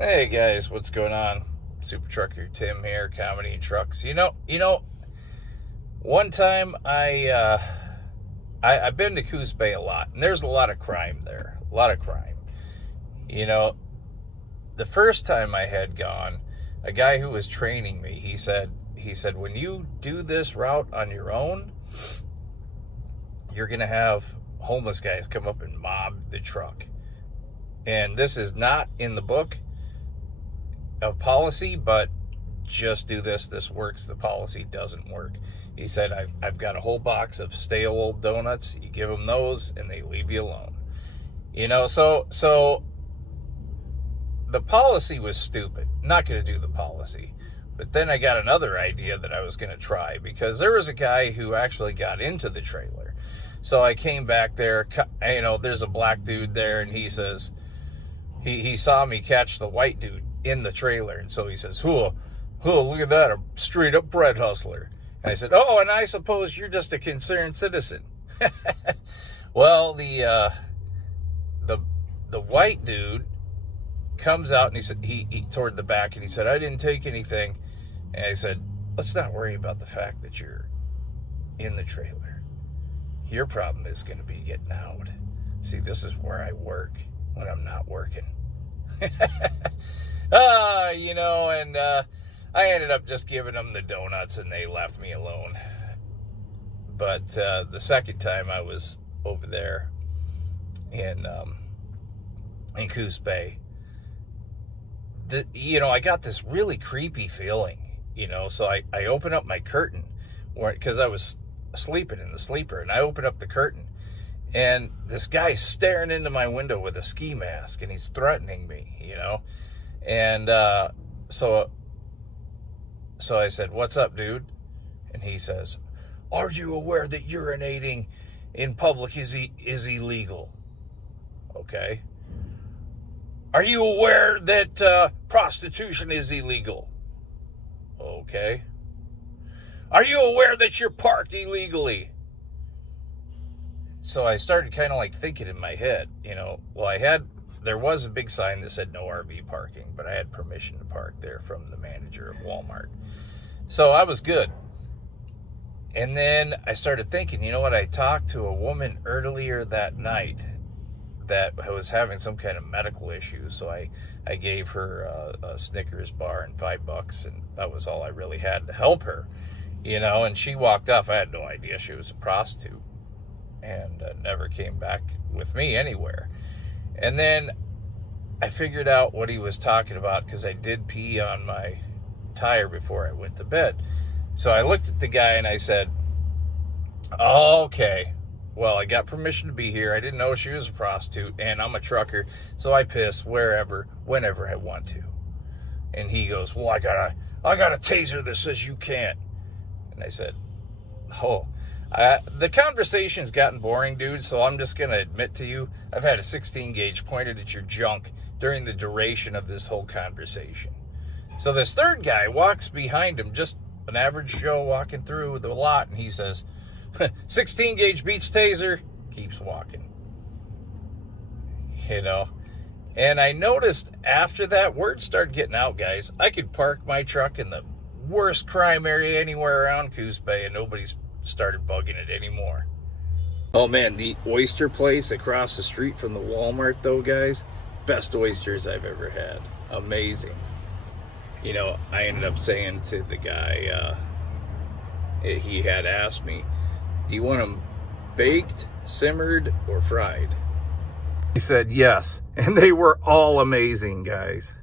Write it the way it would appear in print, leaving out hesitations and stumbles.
Hey guys, what's going on? Super Trucker Tim here, comedy and trucks. One time I've been to Coos Bay a lot, and there's a lot of crime there. A lot of crime. You know, the first time I had gone, a guy who was training me, he said when you do this route on your own, you're gonna have homeless guys come up and mob the truck. And this is not in the book of policy, but just do this. This works. The policy doesn't work. He said, I've got a whole box of stale old donuts. You give them those and they leave you alone. So the policy was stupid. Not going to do the policy. But then I got another idea that I was going to try, because there was a guy who actually got into the trailer. So I came back there, there's a black dude there, and he says, he saw me catch the white dude in the trailer, and so he says, look at that, a straight up bread hustler. And I said, oh, and I suppose you're just a concerned citizen. Well, the white dude comes out, and he said, he toward the back, and he said, I didn't take anything. And I said, let's not worry about the fact that you're in the trailer. Your problem is going to be getting out. See, this is where I work when I'm not working. I ended up just giving them the donuts, and they left me alone. But the second time I was over there in Coos Bay, I got this really creepy feeling, so I opened up my curtain, because I was sleeping in the sleeper, and I opened up the curtain, and this guy's staring into my window with a ski mask, and he's threatening me, and so I said, what's up, dude? And he says, are you aware that urinating in public is illegal? Okay. Are you aware that prostitution is illegal? Okay. Are you aware that you're parked illegally? So I started kind of like thinking in my head, there was a big sign that said no RV parking, but I had permission to park there from the manager of Walmart. So I was good. And then I started thinking, I talked to a woman earlier that night that was having some kind of medical issue. So I gave her a Snickers bar and $5, and that was all I really had to help her, and she walked off. I had no idea she was a prostitute, and never came back with me anywhere. And then I figured out what he was talking about, because I did pee on my tire before I went to bed. So I looked at the guy and I said, oh, okay, well, I got permission to be here. I didn't know she was a prostitute, and I'm a trucker, so I piss wherever, whenever I want to. And he goes, well, I got a taser that says you can't. And I said, oh, the conversation's gotten boring, dude, so I'm just going to admit to you, I've had a 16 gauge pointed at your junk during the duration of this whole conversation. So this third guy walks behind him, just an average Joe walking through the lot, and he says, 16 gauge beats taser, keeps walking. And I noticed after that, word started getting out, guys. I could park my truck in the worst crime area anywhere around Coos Bay, and nobody's started bugging it anymore. Oh man, the oyster place across the street from the Walmart, though, guys, best oysters I've ever had. Amazing. I ended up saying to the guy, he had asked me, do you want them baked, simmered, or fried? He said yes, and they were all amazing, guys.